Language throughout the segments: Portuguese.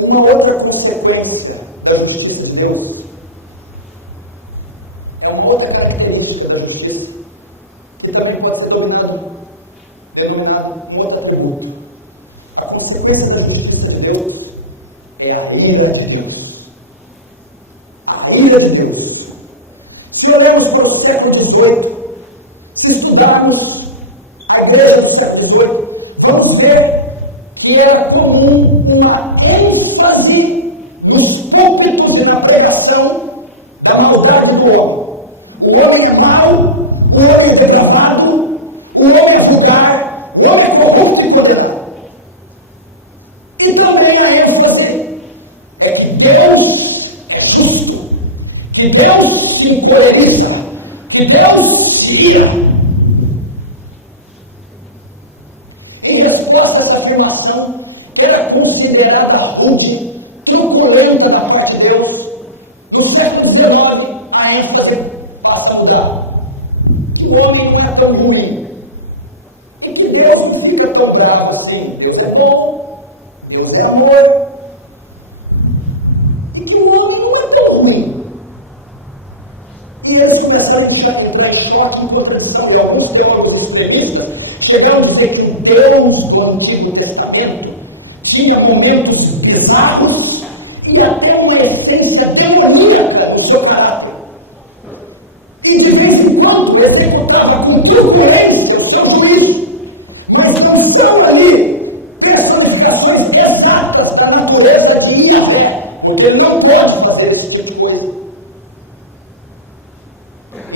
Uma outra consequência da justiça de Deus é uma outra característica da justiça, que também pode ser denominado um outro atributo. A consequência da justiça de Deus é a ira de Deus. A ira de Deus. Se olharmos para o século XVIII, se estudarmos a igreja do século XVIII, vamos ver que era comum uma ênfase nos púlpitos e na pregação da maldade do homem. O homem é mau, o homem é depravado, o homem é vulgar, o homem é corrupto e condenado. E também a ênfase é que Deus é justo, que Deus se encoleriza, que Deus se ira. Em resposta a essa afirmação, que era considerada rude, truculenta da parte de Deus, no século XIX a ênfase passa a mudar. Que o homem não é tão ruim, e que Deus não fica tão bravo assim. Deus é bom, Deus é amor, e que o homem não é tão ruim. E eles começaram a entrar em choque, em contradição, e alguns teólogos extremistas chegaram a dizer que o Deus do Antigo Testamento tinha momentos bizarros e até uma essência demoníaca no seu caráter, e de vez em quando executava com truculência o seu juízo, mas não são ali personificações exatas da natureza de Yahvé, porque ele não pode fazer esse tipo de coisa.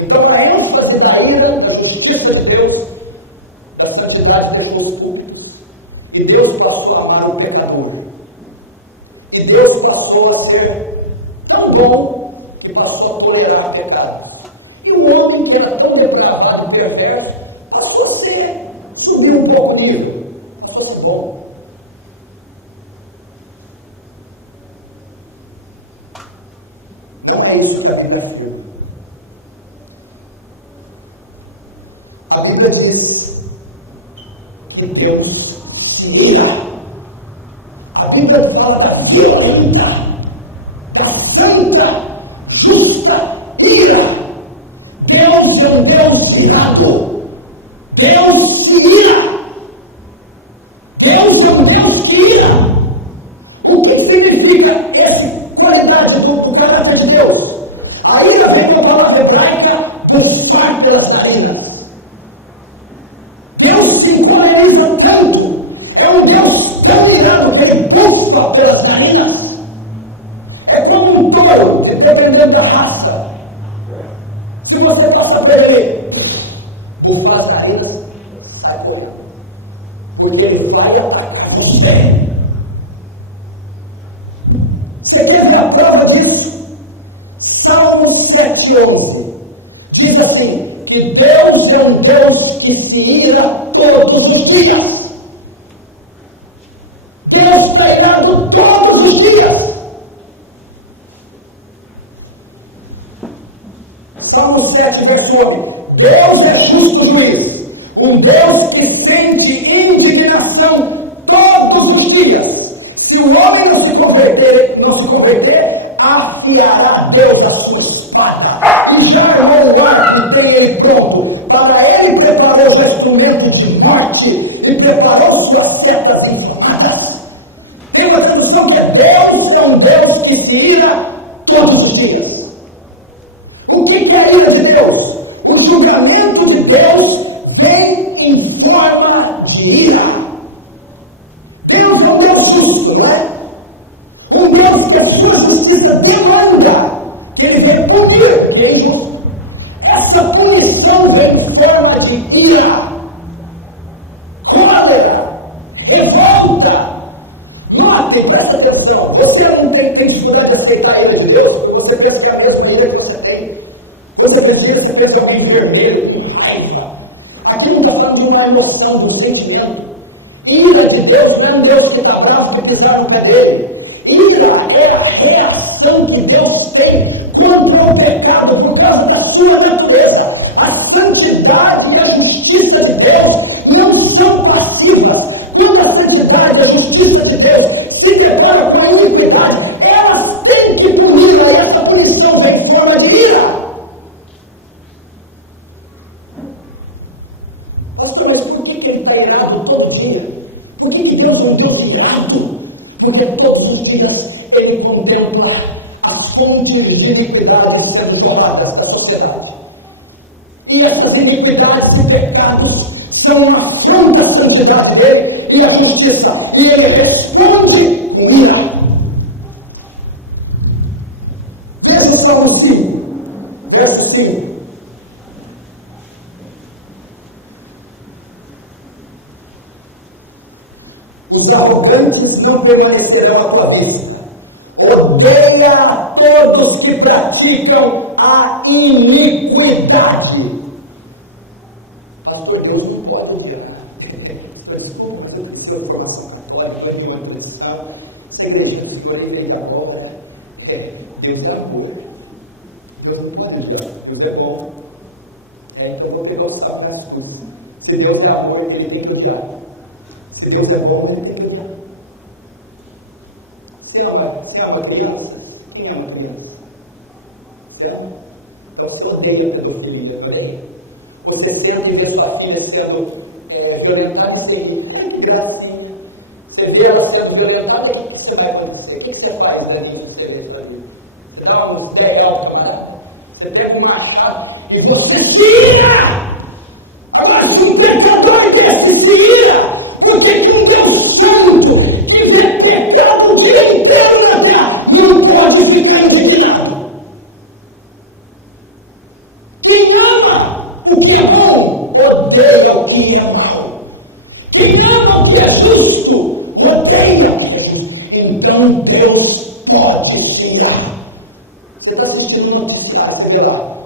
Então a ênfase da ira, da justiça de Deus, da santidade deixou os púlpitos, e Deus passou a amar o pecador, e Deus passou a ser tão bom que passou a tolerar pecados, e o homem que era tão depravado e perverso passou a subir um pouco o nível, passou a ser bom. Não é isso que a Bíblia afirma. A Bíblia diz que Deus se ira. A Bíblia fala da violenta, da santa, justa ira. Deus é um Deus irado. Deus se ira. Deus é um Deus que ira. O que significa essa qualidade do caráter de Deus? A ira vem da palavra hebraica bufar pelas narinas. Deus se encoleriza tanto, é um Deus tão irado que ele bufa pelas narinas. É como um touro, dependendo da raça. Se você passa para ele bufar as narinas, sai correndo, porque ele vai atacar você. Você quer ver a prova disso? Salmo 7,11 diz assim: que Deus é um Deus que se ira todos os dias. Deus está irado todos os dias. Salmo 7, verso 11: Deus é justo juiz, um Deus que sente indignação todos os dias. Se o homem não se converter, afiará Deus a sua espada, e já armou o arco e tem ele pronto. Para ele preparou já instrumento de morte, e preparou suas setas inflamadas. Tem uma tradução que Deus é um Deus que se ira todos os dias. O que é a ira de Deus? O julgamento de Deus vem em forma de ira. Deus é um Deus justo, não é? Um Deus que a sua justiça demanda que ele venha punir, que é injusto. Essa punição vem em forma de ira, cólera, revolta. Notem, presta atenção. Você não tem dificuldade de aceitar a ira de Deus, porque você pensa que é a mesma ira que você tem. Quando você pensa em ira, você pensa em alguém vermelho, com raiva. Aqui não está falando de uma emoção, de um sentimento. Ira de Deus não é um Deus que está bravo de pisar no pé dele. Ira é a reação que Deus tem contra o pecado por causa da sua natureza. A santidade e a justiça de Deus não são passivas. Quando a santidade e a justiça de Deus se depara com a iniquidade, elas têm que puni-la, e essa punição vem em forma de ira. Pastor, mas por que ele está irado todo dia? Por que Deus é um Deus irado? Porque todos os dias ele contempla as fontes de iniquidade sendo jorradas da sociedade. E essas iniquidades e pecados são uma afronta à santidade dele e à justiça. E ele responde com ira. Veja o Salmo 5, verso 5. Os arrogantes não permanecerão à tua vista. Odeia a todos que praticam a iniquidade. Pastor, Deus não pode odiar. Pastor, desculpa, mas eu cresci em formação católica, eu ganhei uma cristã, essa igreja que eu orei veio da bola. Deus é amor. Deus não pode odiar. Deus é bom. Então eu vou pegar o sapo nas cruzes. Se Deus é amor, ele tem que odiar. Se Deus é bom, ele tem que odiar. Você ama crianças? Quem ama criança? Você ama? Então você odeia a pedofilia, odeia? Você senta e vê sua filha sendo violentada e você ri. Que gracinha. Você vê ela sendo violentada, o que você vai acontecer? O que você faz, Daninho, que você vê sua vida? Você dá uns 10 reais, camarada? Você pega um machado e você se ira! Agora, se um pecador desse se ira, por que um Deus santo que vê pecado o dia inteiro na terra não pode ficar indignado? Quem ama o que é bom, odeia o que é mau. Quem ama o que é justo, odeia o que é justo. Então Deus pode se irar. Você está assistindo o noticiário, você vê lá.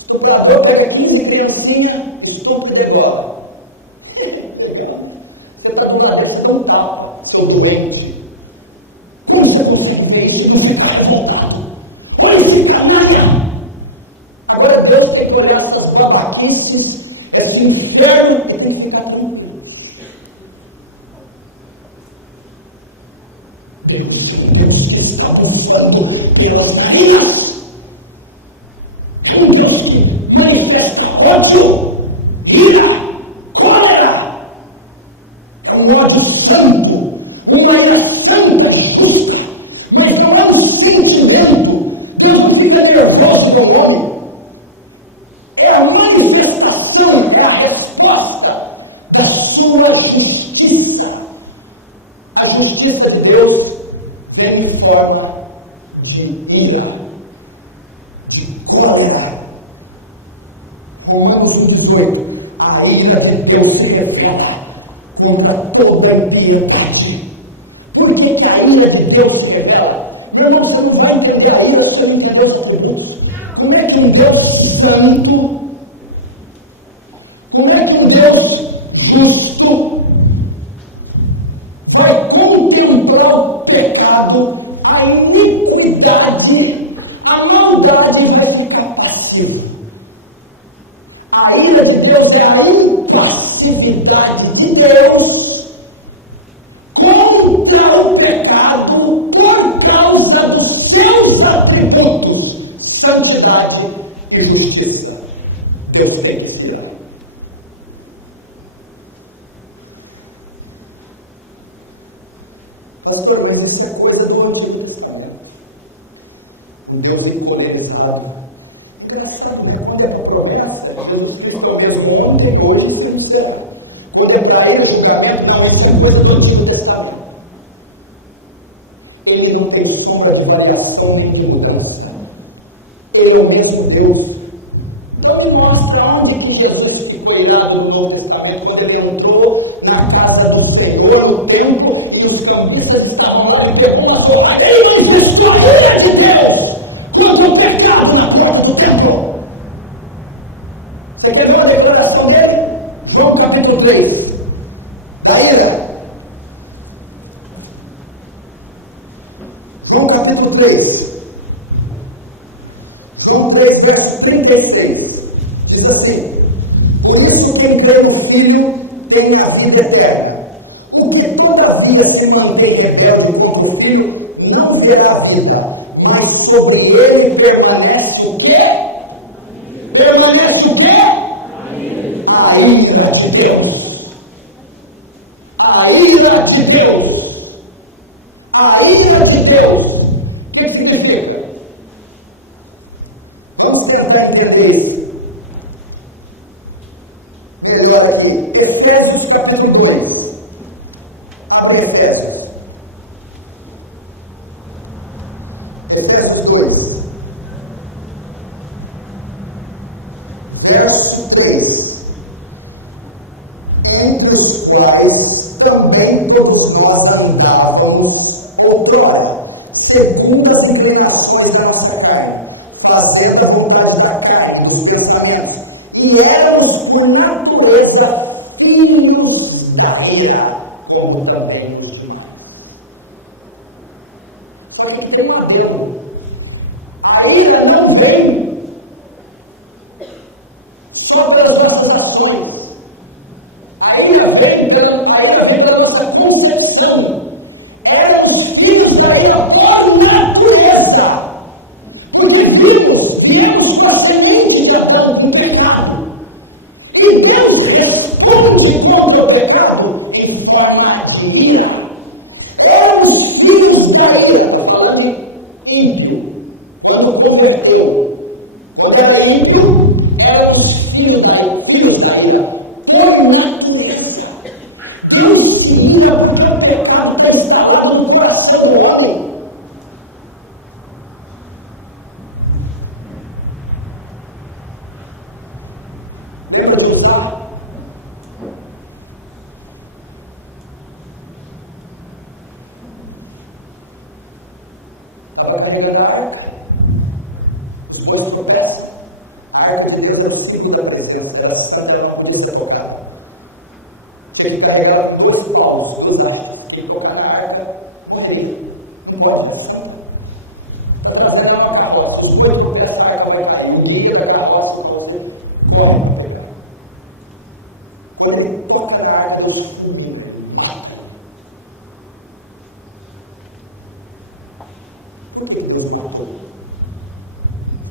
Estuprador pega 15 criancinhas, estupra e degola. Legal. Você está do lado dele, você dá um tapa, seu doente. Como você consegue ver isso e não ficar revoltado? Olha esse canalha! Agora Deus tem que olhar essas babaquices, esse inferno, e tem que ficar tranquilo. Deus é um Deus que está bufando pelas narinas. É um Deus que manifesta ódio, ira, cólera. É um ódio santo, uma ira santa e justa, mas não é um sentimento. Deus não fica nervoso igual o homem. É a manifestação, é a resposta da sua justiça. A justiça de Deus vem em forma de ira, de cólera. Romanos 1,18. A ira de Deus se revela contra toda a impiedade. Por que a ira de Deus se revela? Meu irmão, você não vai entender a ira se você não entender os atributos. Como é que um Deus santo, como é que um Deus justo vai contemplar o pecado, a iniquidade, a maldade, vai ficar passivo? A ira de Deus é a impassividade de Deus contra o pecado por causa dos seus atributos, santidade e justiça. Deus tem que se irar. Pastor, mas isso é coisa do Antigo Testamento. Um Deus encolerizado. Engraçado, né? Quando é para promessa, Jesus Cristo é o mesmo ontem, hoje e sempre será. Quando é para ele julgamento, não, isso é coisa do Antigo Testamento. Ele não tem sombra de variação nem de mudança. Ele é o mesmo Deus. Então me mostra onde que Jesus ficou irado no Novo Testamento, quando ele entrou na casa do Senhor, no templo, e os campistas estavam lá, ele pegou uma toalha, ele manifestou a ira de Deus contra o pecado na porta do templo. Você quer ver uma declaração dele? João capítulo 3, da ira. João capítulo 3. João 3, verso 36, diz assim: por isso quem crê no Filho tem a vida eterna. O que todavia se mantém rebelde contra o filho, não verá a vida, mas sobre ele permanece o quê? Permanece o quê? A ira de Deus. A ira de Deus. A ira de Deus. O que significa? Vamos tentar entender isso melhor aqui. Efésios capítulo 2. Abre Efésios. Efésios 2. Verso 3. Entre os quais também todos nós andávamos outrora, segundo as inclinações da nossa carne, fazendo a vontade da carne e dos pensamentos, e éramos por natureza filhos da ira, como também os demais. Só que aqui tem um adendo. A ira não vem só pelas nossas ações. A ira vem pela nossa concepção. Éramos filhos da ira por natureza. Porque viemos com a semente de Adão, com o pecado. E Deus responde contra o pecado em forma de ira. Éramos filhos da ira. Estou falando de ímpio. Quando converteu. Quando era ímpio, éramos filhos da ira. Por natureza. Deus se ira porque o pecado está instalado no coração do homem. Lembra de usar? Estava carregando a arca. Os bois tropeçam. A arca de Deus era o símbolo da presença. Era santa, ela não podia ser tocada. Você tem que carregar ela com 2 paus, 2 hastes. Quem tocar na arca morreria. Não pode, é santa. Está trazendo ela uma carroça. Os bois tropeçam, a arca vai cair. O guia da carroça, então você corre para pegar. Quando ele toca na arca, Deus fulmina, ele mata. Por que Deus matou?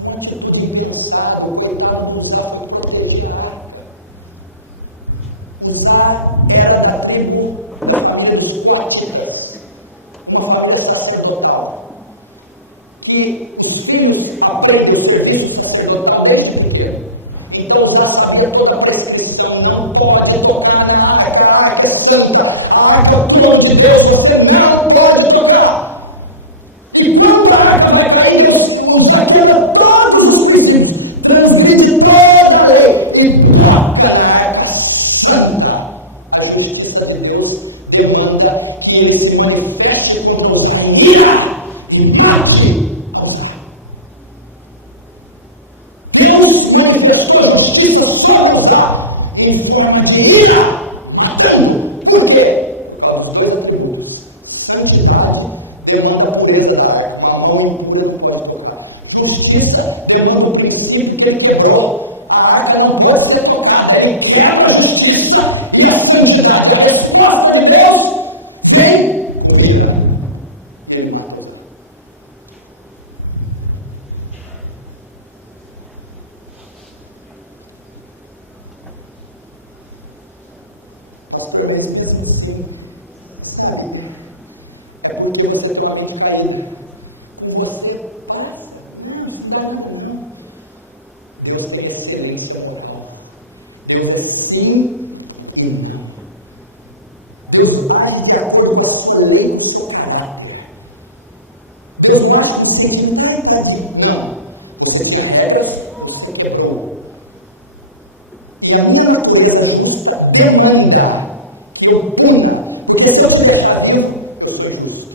Uma atitude impensada. O coitado de Uzá foi proteger a arca. Uzá era da tribo, da família dos coatitas, uma família sacerdotal, que os filhos aprendem o serviço sacerdotal desde pequeno. Então Uzá sabia toda a prescrição. Não pode tocar na arca, a arca é santa, a arca é o trono de Deus, você não pode tocar. E quando a arca vai cair, Deus Uzá quebra todos os princípios, transgride toda a lei e toca na arca santa. A justiça de Deus demanda que ele se manifeste contra Uzá em ira e mate a Uzá. Deus manifestou justiça sobre Uzá em forma de ira, matando. Por quê? Por causa dos 2 atributos. Santidade demanda a pureza da arca. Com a mão impura não pode tocar. Justiça demanda o princípio que ele quebrou. A arca não pode ser tocada. Ele quebra a justiça e a santidade. A resposta de Deus vem com ira. E ele mata Uzá. Pastor, mas mesmo assim, sabe, é porque você tem uma mente caída. Com você, passa. Não, isso não dá nada não. Deus tem excelência moral. Deus é sim e não. Deus age de acordo com a sua lei e com o seu caráter. Deus não age com sentimento, ai, tadinho. Não. Você tinha regras, você quebrou. E a minha natureza justa demanda que eu puna. Porque se eu te deixar vivo, eu sou injusto.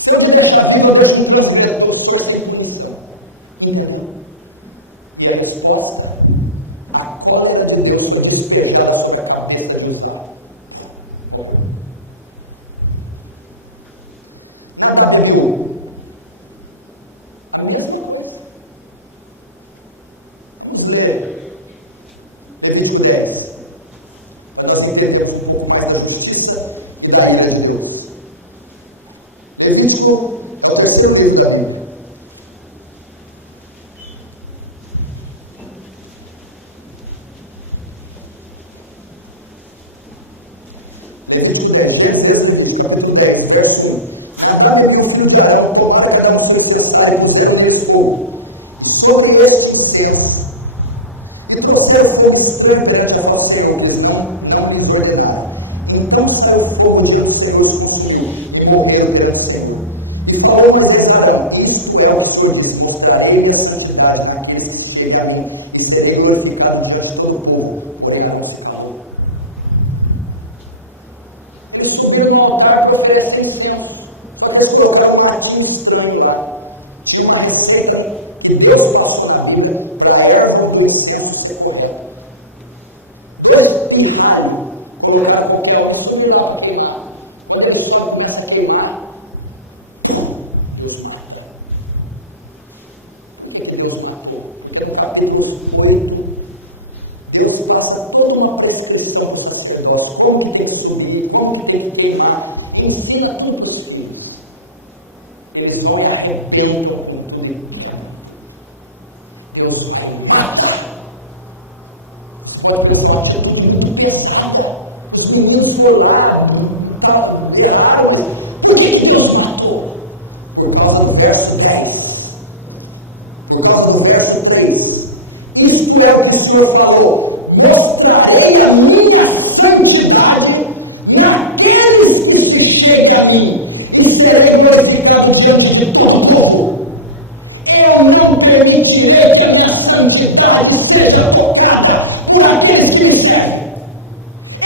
Se eu te deixar vivo, eu deixo um transgressor sem punição. Entendeu? E a resposta, a cólera de Deus foi despejada sobre a cabeça de Uzá. Morreu. Nadab e Abiú. A mesma coisa. Vamos ler Levítico 10. Para nós entendemos um pouco mais da justiça e da ira de Deus. Levítico é o terceiro livro da Bíblia. Levítico 10, Gênesis, Levítico, capítulo 10, verso 1. Nadab e Abiú, filho de Arão, tomaram cada um seu incensário e puseram neles fogo. E sobre este incenso, e trouxeram fogo estranho perante a face do Senhor, porque eles não lhes ordenaram. Então saiu fogo diante do Senhor, os consumiu, e morreram perante o Senhor. E falou Moisés a Arão: isto é o que o Senhor disse: mostrarei a santidade naqueles que cheguem a mim, e serei glorificado diante de todo o povo. Porém Arão se calou. Eles subiram no altar para oferecer incenso, só que eles colocaram um matinho estranho lá. Tinha uma receita que Deus passou na Bíblia para a erva do incenso ser correta. 2 pirralhos colocaram qualquer um e subiram lá para queimar. Quando ele sobe e começa a queimar, Deus mata. Por que Deus matou? Porque no capítulo 8 Deus passa toda uma prescrição para os sacerdotes, como que tem que subir, como que tem que queimar, e ensina tudo para os filhos. Eles vão e arrebentam com tudo e queimam. Deus vai e mata. Você pode pensar uma atitude muito pesada. Os meninos foram lá, erraram, mas por que Deus matou? Por causa do verso 10. Por causa do verso 3. Isto é o que o Senhor falou: mostrarei a minha santidade naqueles que se cheguem a mim, e serei glorificado diante de todo o povo. Eu não permitirei que a minha santidade seja tocada por aqueles que me servem.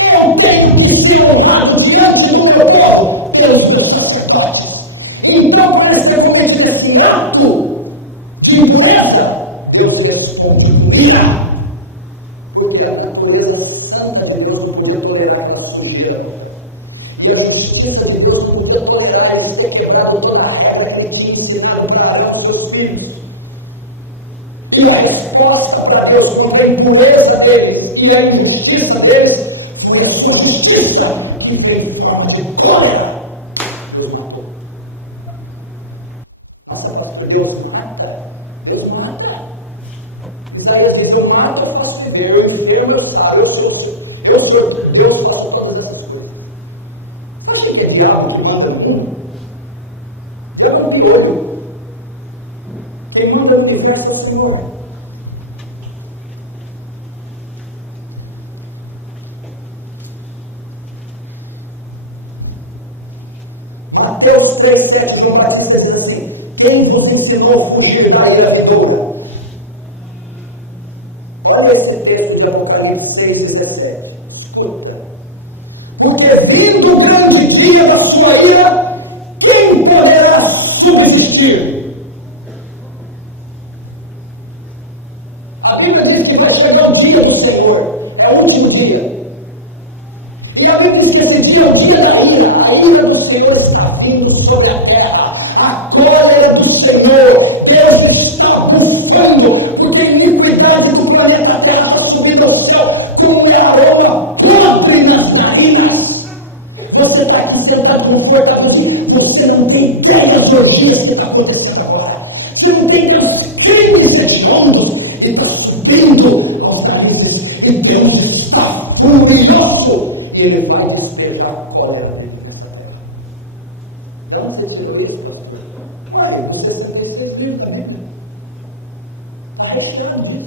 Eu tenho que ser honrado diante do meu povo pelos meus sacerdotes. Então, por eles ter cometido esse ato de impureza, Deus responde com ira, porque a natureza santa de Deus não podia tolerar aquela sujeira, e a justiça de Deus não podia tolerar eles ter quebrado toda a regra que ele tinha ensinado para Arão e seus filhos. E a resposta para Deus contra a impureza deles e a injustiça deles foi a sua justiça, que veio em forma de cólera. Deus matou. Nossa, pastor, Deus mata? Deus mata. Isaías diz: eu mato, eu faço viver, eu enfermo, eu saro, eu sou Deus, faço todas essas coisas. Você acha que é diabo que manda no mundo? Diabo é um piolho. Quem manda no universo é o Senhor. Mateus 3,7, João Batista diz assim: quem vos ensinou a fugir da ira vindoura? Olha esse texto de Apocalipse 6,17. Escuta. Porque vindo o grande dia da sua ira, quem poderá subsistir? A Bíblia diz que vai chegar o dia do Senhor, é o último dia. E a Bíblia diz que esse dia é o dia da ira. A ira do Senhor está vindo sobre a terra. A cólera do Senhor. Deus está bufando, porque a iniquidade do planeta Terra está subindo ao céu como aroma podre nas narinas. Você está aqui sentado confortávelzinho, você não tem ideia das orgias que está acontecendo agora. Você não tem ideia dos crimes hediondos, e está subindo aos narizes, e Deus está furioso. E ele vai despejar a cólera dele nessa terra. De onde você tirou isso, pastor? Ué, com 66 livros da Bíblia. Está recheado disso.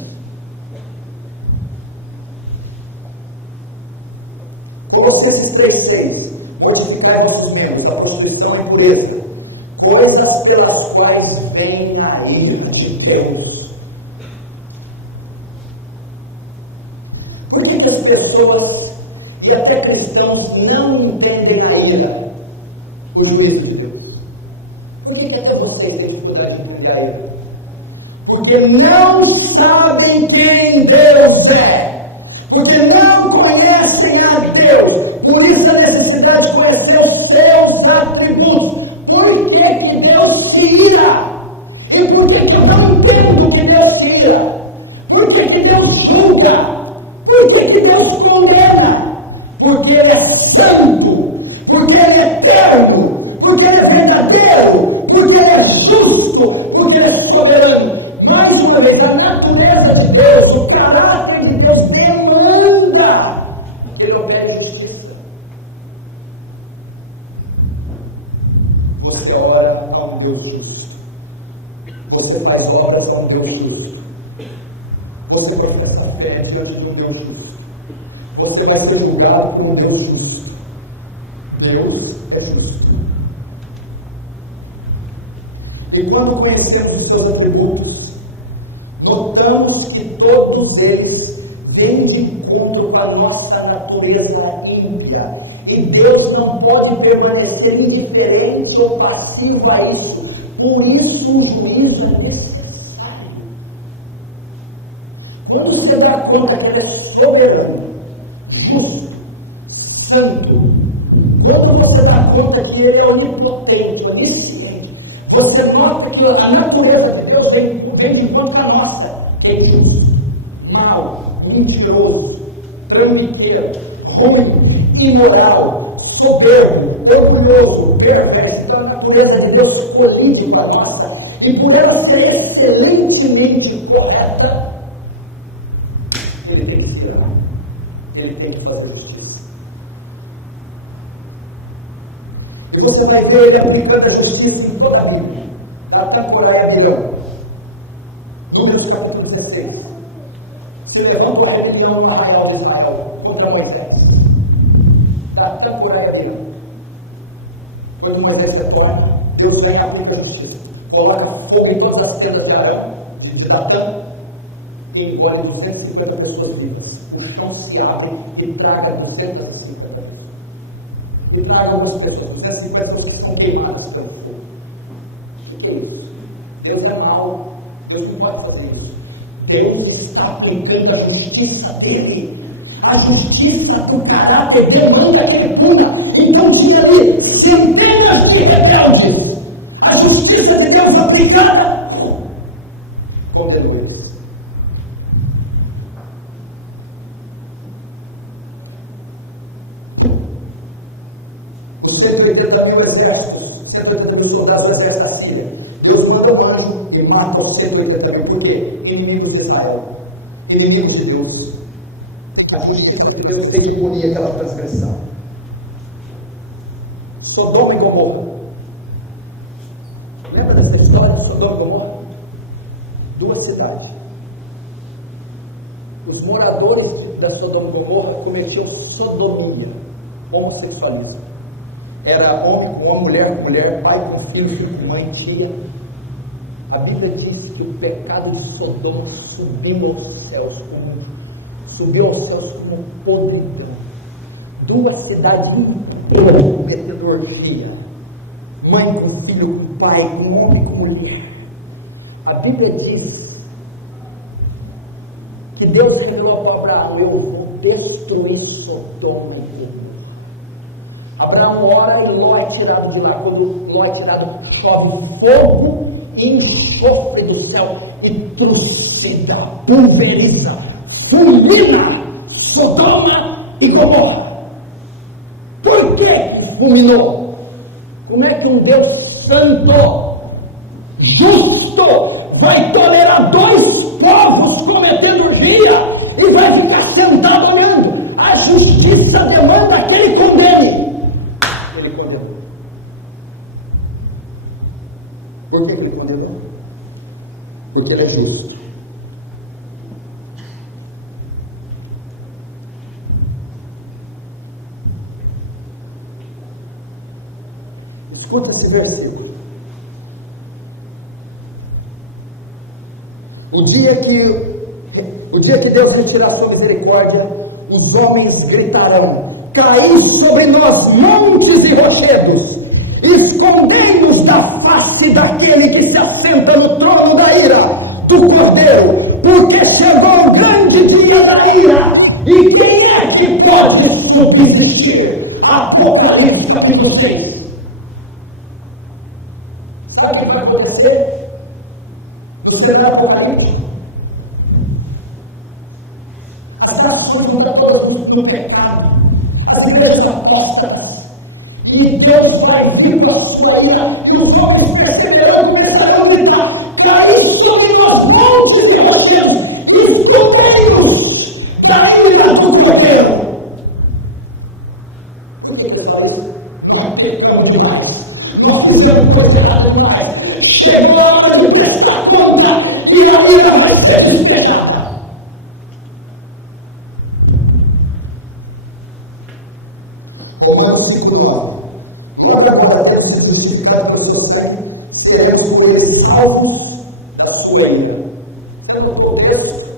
Colossenses 3,6: mortificai vossos membros, a prostituição e a impureza, coisas pelas quais vem a ira de Deus. Por que as pessoas e até cristãos não entendem a ira, o juízo de Deus? Por que até vocês têm dificuldade de entender a ira? Porque não sabem quem Deus é, porque não conhecem a Deus. Por isso a necessidade de conhecer os seus atributos. Por que Deus se ira? E por que eu não entendo que Deus se ira? Por que Deus julga? Por que Deus condena? porque Ele é santo, porque Ele é eterno, porque Ele é verdadeiro, porque Ele é justo, porque Ele é soberano. Mais uma vez, a natureza de Deus, o caráter de Deus demanda que Ele opere justiça. Você ora a um Deus justo, você faz obras a um Deus justo, você professa fé diante de um Deus justo, você vai ser julgado por um Deus justo. Deus é justo. E quando conhecemos os seus atributos, notamos que todos eles vêm de encontro com a nossa natureza ímpia. E Deus não pode permanecer indiferente ou passivo a isso. Por isso o juízo é necessário. Quando você dá conta que Ele é soberano, justo, santo, quando você dá conta que Ele é onipotente, onisciente, você nota que a natureza de Deus vem de encontro com a nossa, que é injusto, mau, mentiroso, trambiqueiro, ruim, imoral, soberbo, orgulhoso, perverso. Então a natureza de Deus colide com a nossa, e por ela ser excelentemente correta, Ele tem que ser, Ele tem que fazer justiça. E você vai ver Ele aplicando a justiça em toda a Bíblia. Datã, Corá e Abirão. Números capítulo 16. Se levantou a rebelião no arraial de Israel contra Moisés. Datã, Corá e Abirão. Quando Moisés retorna, Deus vem e aplica a justiça. Coloca fogo em todas as tendas de Arão, de Datã, e engole 250 pessoas vivas. O chão se abre e traga 250 pessoas. E traga algumas pessoas, 250 pessoas que são queimadas pelo fogo. O que é isso? Deus é mau, Deus não pode fazer isso. Deus está aplicando a justiça dele. A justiça do caráter demanda que ele puna. Então tinha ali centenas de rebeldes. A justiça de Deus aplicada condenou eles. Os 180 mil exércitos, 180 mil soldados do exército da Síria, Deus manda um anjo e mata os 180 mil. Por quê? Inimigos de Israel, inimigos de Deus. A justiça de Deus tem de punir aquela transgressão. Sodoma e Gomorra. Lembra dessa história de Sodoma e Gomorra? Duas cidades. Os moradores da Sodoma e Gomorra cometiam sodomia, homossexualismo. Era homem com uma mulher, pai com filho, mãe, tia. A Bíblia diz que o pecado de Sodoma subiu aos céus como podridão. Duas cidades inteiras cometendo orgia. Mãe com filho, com pai, com homem com mulher. A Bíblia diz que Deus revelou para Abraão: eu vou destruir Sodoma e Gomorra. Abraão ora e Ló é tirado de lá. Quando Ló é tirado, chove fogo e enxofre do céu e trucida, pulveriza, fulmina Sodoma e Gomorra. Por que fulminou? Como é que um Deus santo, justo, vai tolerar dois povos cometendo orgia e vai ficar sentado olhando? A justiça demanda que ele condene. Ele condenou. Por que ele condenou? Porque ele é justo. Escuta esse versículo. O dia que Deus retirar sua misericórdia, os homens gritarão: caí sobre nós montes e rochedos, escondei-nos da face daquele que se assenta no trono da ira do Cordeiro, porque chegou o grande dia da ira, e quem é que pode subsistir? Apocalipse capítulo 6. Sabe o que vai acontecer no cenário apocalíptico? As nações vão estar todas no pecado, as igrejas apóstatas. E Deus vai vir com a sua ira, e os homens perceberão e começarão a gritar: caí sobre nós montes e rochedos, instrumeiros da ira do Cordeiro. Por que eles falam isso? Nós pecamos demais, nós fizemos coisa errada demais, chegou a hora de prestar conta, e a ira vai ser despejada. Romanos 5,9. Logo agora, tendo sido justificados pelo seu sangue, seremos por ele salvos da sua ira. Você notou o texto?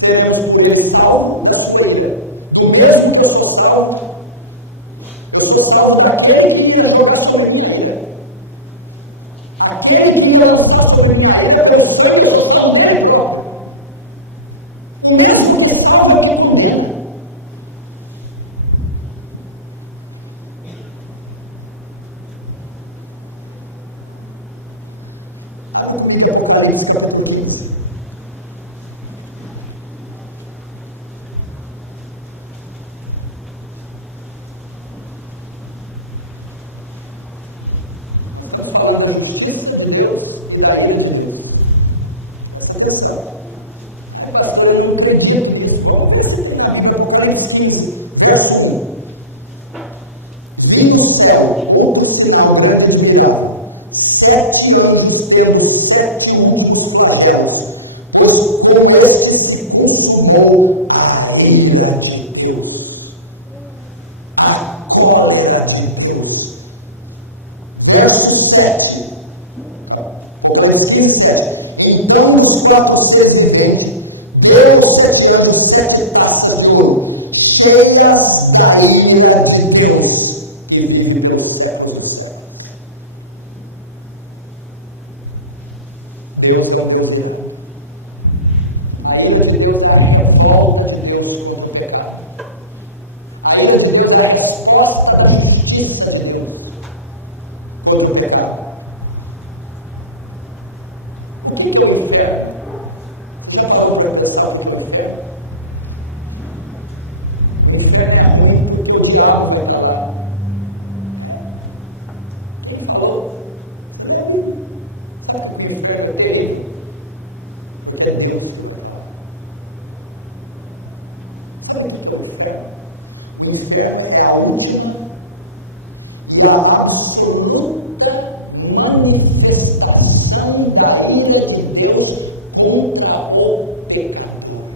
Seremos por ele salvos da sua ira. Do mesmo que eu sou salvo daquele que ia jogar sobre minha ira. Aquele que ia lançar sobre minha ira pelo sangue, eu sou salvo dele próprio. O mesmo que salva é o que condena. Abre comigo Apocalipse capítulo 15. Nós estamos falando da justiça de Deus e da ira de Deus. Presta atenção. Ai, pastor, eu não acredito nisso. Vamos ver se tem na Bíblia. Apocalipse 15, verso 1. Vi no céu outro sinal grande e admirável: 7 anjos tendo 7 últimos flagelos, pois com este se consumou a ira de Deus, a cólera de Deus. Verso 7, Apocalipse 15, 7. Então dos 4 seres viventes deu aos 7 anjos 7 taças de ouro, cheias da ira de Deus, que vive pelos séculos dos séculos. Deus é um Deus irado. A ira de Deus é a revolta de Deus contra o pecado. A ira de Deus é a resposta da justiça de Deus contra o pecado. O que é o inferno? Você já parou para pensar o que é o inferno? O inferno é ruim porque o diabo vai estar lá. Quem falou? Eu lembro. Sabe que o inferno é terrível? Porque é Deus que vai falar. Sabe o que é o inferno? O inferno é a última e a absoluta manifestação da ira de Deus contra o pecador.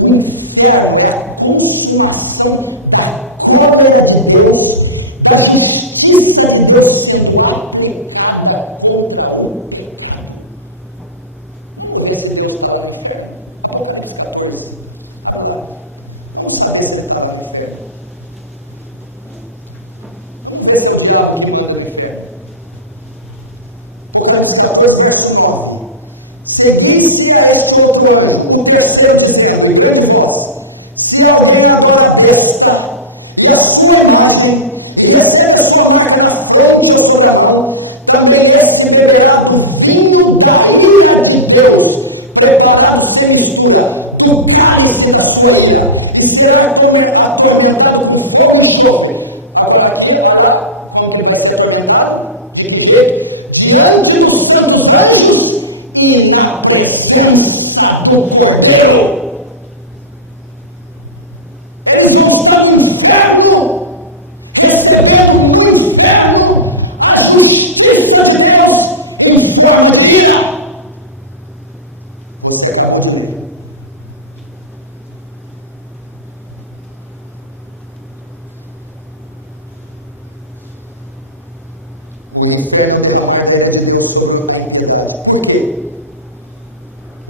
O inferno é a consumação da cólera de Deus, da justiça de Deus sendo aplicada contra o pecado. Vamos ver se Deus está lá no inferno. Apocalipse 14. Abre lá. Vamos saber se ele está lá no inferno. Vamos ver se é o diabo que manda no inferno. Apocalipse 14, verso 9. Segui-se a este outro anjo, o terceiro, dizendo em grande voz: se alguém adora a besta e a sua imagem, e recebe a sua marca na fronte ou sobre a mão, também esse beberá do vinho da ira de Deus, preparado sem mistura, do cálice da sua ira, e será atormentado com fogo e enxofre. Agora aqui, olha lá, como que ele vai ser atormentado? De que jeito? Diante dos santos anjos e na presença do Cordeiro. Eles vão estar no inferno, recebendo no inferno a justiça de Deus em forma de ira. Você acabou de ler. O inferno é o derramar da ira de Deus sobre a impiedade. Por quê?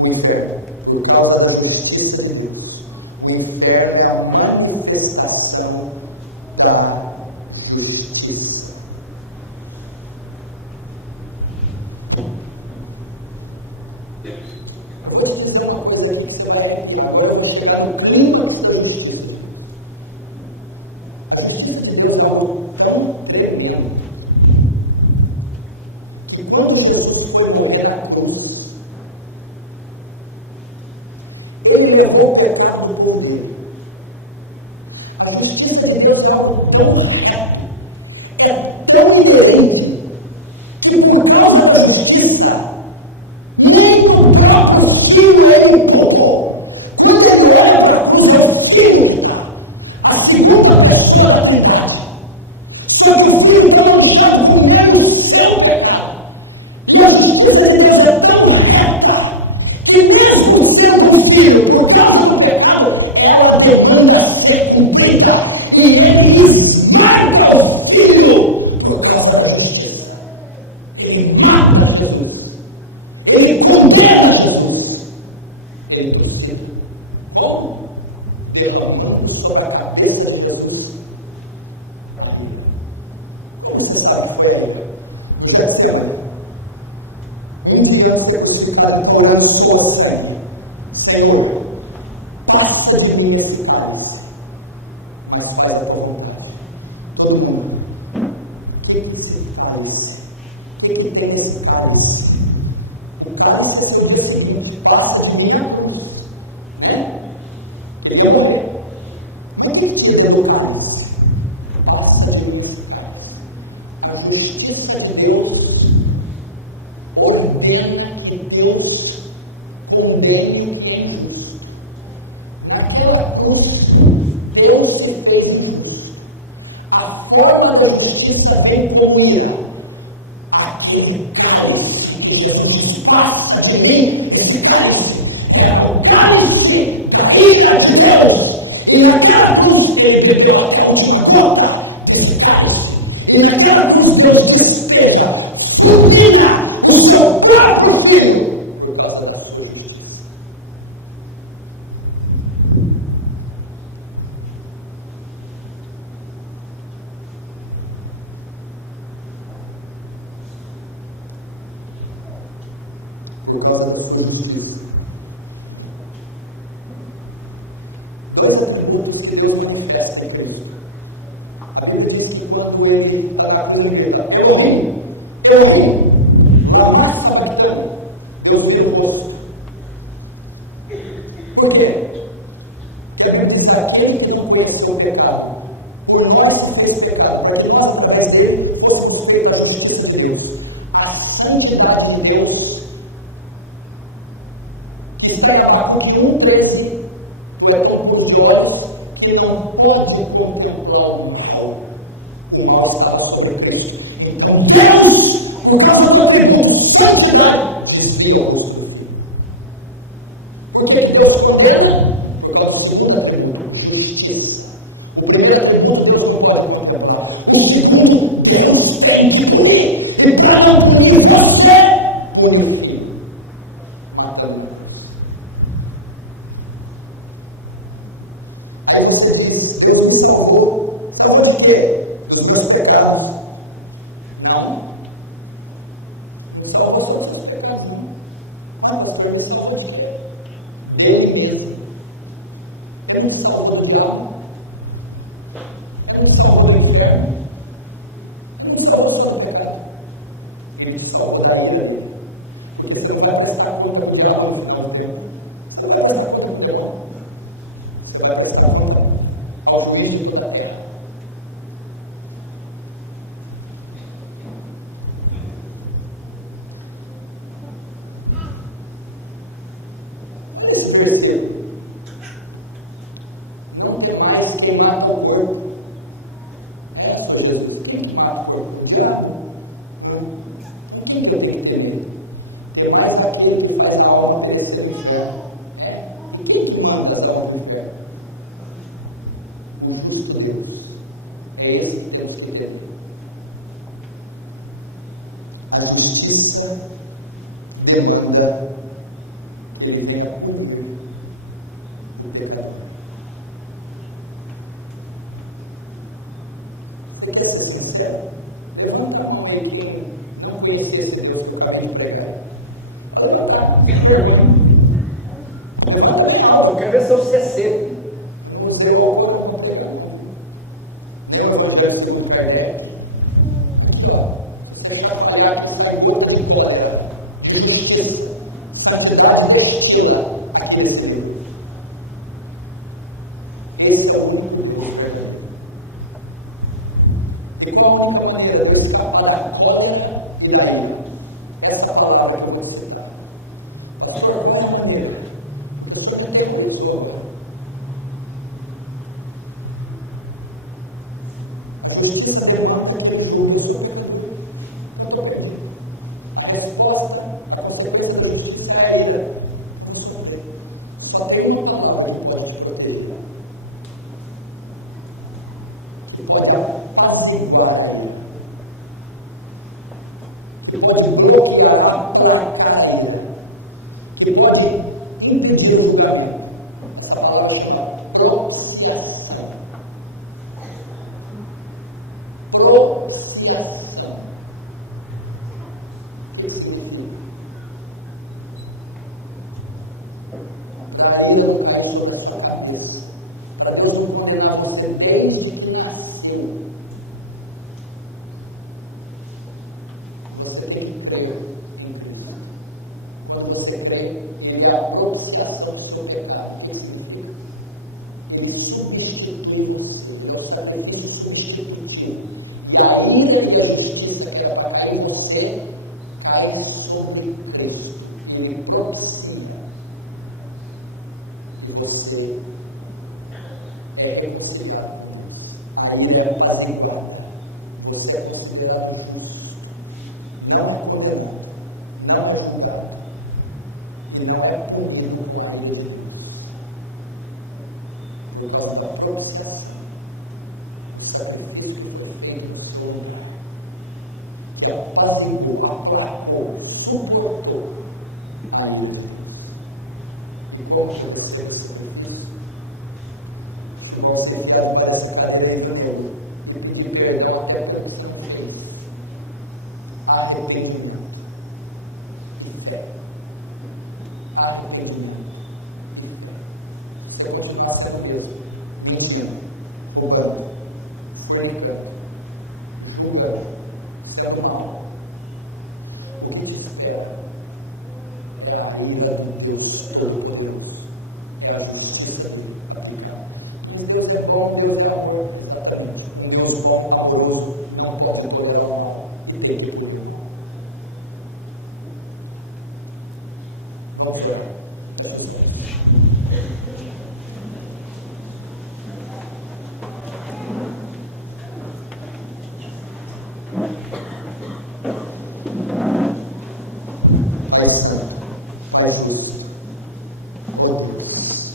O inferno, por causa da justiça de Deus. O inferno é a manifestação da justiça. Eu vou te dizer uma coisa aqui que você vai arrepiar. Agora eu vou chegar no clímax da justiça. A justiça de Deus é algo tão tremendo que quando Jesus foi morrer na cruz, ele levou o pecado do povo dele. A justiça de Deus é algo tão reto, é tão inerente, que por causa da justiça, nem no próprio Filho ele poupou. Quando ele olha para a cruz, é o Filho que está, a segunda pessoa da Trindade. Só que o Filho está manchado com menos seu pecado. E a justiça de Deus é tão reta, que mesmo sendo um filho, por causa do pecado, ela demanda ser cumprida. E ele esmaga o filho por causa da justiça. Ele mata Jesus. Ele condena Jesus. Ele torcida. Como? Derramando sobre a cabeça de Jesus a ira. Como você sabe que foi a ira? No Getsemane. Um dia antes de ser crucificado, implorando soa sangue. Senhor, passa de mim esse cálice, mas faz a tua vontade. Todo mundo. O que é esse cálice? O que tem nesse cálice? O cálice é seu dia seguinte. Passa de mim a cruz, né? Ele ia morrer. Mas o que tinha dentro do cálice? Passa de mim esse cálice. A justiça de Deus ordena que Deus condene o que é injusto. Naquela cruz, Deus se fez injusto. A forma da justiça vem como ira. Aquele cálice que Jesus diz, passa de mim, esse cálice, era o cálice da ira de Deus. E naquela cruz, ele bebeu até a última gota desse cálice. E naquela cruz, Deus despeja, fulmina o seu próprio filho por causa da sua justiça. Por causa da sua justiça. Dois atributos que Deus manifesta em Cristo. A Bíblia diz que quando ele está na cruz, ele grita, Elohim, Elohim, lama sabachthani. Deus vira o rosto. Por quê? Porque a Bíblia diz, aquele que não conheceu o pecado, por nós se fez pecado, para que nós, através dele, fôssemos feitos da justiça de Deus. A santidade de Deus, que está em Abacuque 1,13, tu é tão puro de olhos, que não pode contemplar o mal. O mal estava sobre Cristo. Então Deus, por causa do atributo santidade, desvia o rosto do Filho. Por que Deus condena? Por causa do segundo atributo, justiça. O primeiro atributo Deus não pode contemplar. O segundo, Deus tem que punir. E para não punir você, pune o Filho, matando o. Aí você diz, Deus me salvou. Salvou de quê? Dos meus pecados. Não. Não salvou só dos seus pecados, não. Mas pastor, me salvou de quê? Dele mesmo. Ele não te salvou do diabo. Ele não te salvou do inferno. Ele não te salvou só do pecado. Ele te salvou da ira dele. Porque você não vai prestar conta do diabo no final do tempo. Você não vai prestar conta do demônio. Você vai prestar conta ao juiz de toda a terra. Olha esse versículo. Não tem mais quem mata o corpo. É, Senhor Jesus. Quem que mata o corpo? O diabo? Não. Quem que eu tenho que ter medo? Tem mais aquele que faz a alma perecer no inferno. Né? E quem que manda as almas do inferno? O justo Deus. É esse que temos que ter. A justiça demanda que ele venha punir o pecador. Você quer ser sincero? Levanta a mão aí quem não conhecia esse Deus que eu acabei de pregar. Pode levantar, que vergonha. Levanta bem alto, eu quero ver seu CC. Não usei o álcool, eu não vou pregar, não. Nem o Evangelho segundo Kardec. Aqui, ó. Você chacoalhar aqui, sai gota de cólera, de justiça. Santidade destila aqui nesse livro. Esse é o único Deus verdadeiro. E qual a única maneira de eu escapar da cólera e da ira? Essa palavra que eu vou te citar. Pastor, qual é a maneira? Porque o senhor me aterrorizou agora. A justiça demanda que ele julgue. Eu sou pecador. Eu estou perdido. A resposta, a consequência da justiça é a ira. Eu não sofrer. Só tem uma palavra que pode te proteger, que pode apaziguar a ira, que pode bloquear, aplacar a ira, que pode impedir o julgamento. Essa palavra chama propiciação. Propiciação. O que significa? Para a ira não cair sobre a sua cabeça, para Deus não condenar você desde que nasceu. Você tem que crer em Cristo. Quando você crê, Ele é a propiciação do seu pecado. O que significa? Ele substitui você. Ele é o sacrifício substitutivo. E a ira e a justiça que era para cair em você, cai sobre Cristo. Ele propicia. E você é reconciliado com Deus. A ira é apaziguada. Você é considerado justo. Não é condenado. Não é julgado. E não é punido com a ira de Deus. Por causa da propiciação. Do sacrifício que foi feito no seu lugar. Que apaziguou, aplacou, suportou a ira de Deus. E como que eu recebo esse sacrifício? Deixa eu ser enviado para essa cadeira aí do meio e pedir perdão até pelo que você não fez. Arrependimento e fé. Arrependimento e fé. Você continuar sendo mesmo, mentindo, roubando, fornicando, julgando, sendo mal. O que te espera é a ira do Deus Todo-Poderoso. É a justiça dele aplicada. Mas Deus é bom, Deus é amor. Exatamente. Um Deus bom, amoroso, não pode tolerar o mal e tem que punir o mal. Vamos lá. Fecha os olhos. Pai Santo, Pai Justo, ó Deus,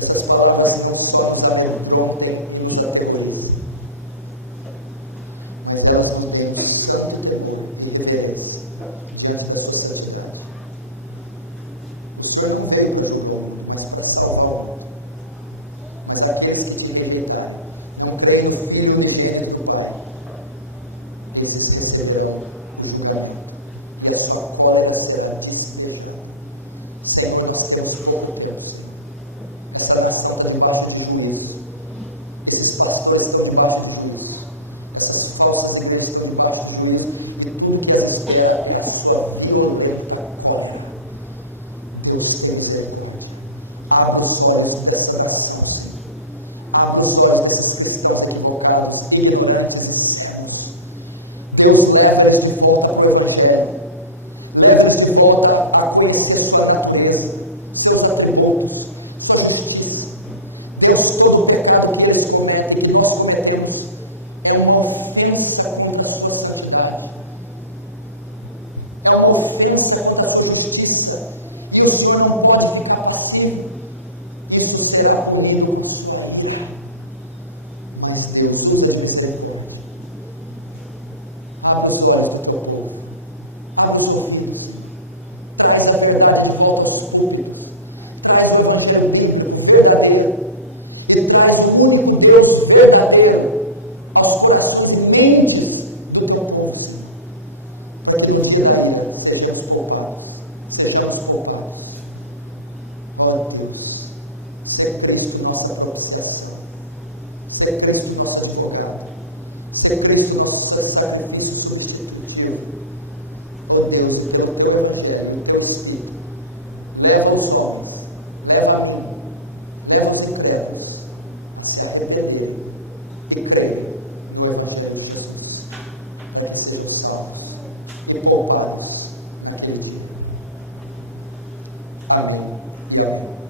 essas palavras não só nos amedrontem e nos aterrorizam, mas elas nos têm um santo temor e reverência diante da sua santidade. O Senhor não veio para julgar o mundo, mas para salvar o mundo. Mas aqueles que te rejeitaram, não creem no Filho unigênito do Pai, esses receberão o julgamento. E a sua cólera será despejada. Senhor, nós temos pouco tempo, Senhor. Essa nação está debaixo de juízo. Esses pastores estão debaixo de juízo. Essas falsas igrejas estão debaixo de juízo. E tudo que as espera é a sua violenta cólera. Deus tem misericórdia. Abra os olhos dessa nação, Senhor. Abra os olhos desses cristãos equivocados, ignorantes e cegos. Deus, leva eles de volta para o Evangelho. Leva eles de volta a conhecer sua natureza, seus atributos, sua justiça. Deus, todo o pecado que eles cometem, que nós cometemos, é uma ofensa contra a sua santidade. É uma ofensa contra a sua justiça. E o Senhor não pode ficar passivo. Isso será punido com sua ira. Mas Deus usa de misericórdia. Abre os olhos do teu povo. Abre os ouvidos. Traz a verdade de volta aos públicos. Traz o Evangelho bíblico verdadeiro. E traz o único Deus verdadeiro aos corações e mentes do teu povo. Para que no dia da ira sejamos poupados. Sejamos poupados. Ó Deus, ser Cristo nossa propiciação. Ser Cristo nosso advogado. Ser Cristo nosso sacrifício substitutivo. Ó Deus, e pelo teu Evangelho, o teu Espírito, leva os homens, leva a mim, leva os incrédulos a se arrependerem e crerem no Evangelho de Jesus, para que sejam salvos e poupados naquele dia. Amém e amém.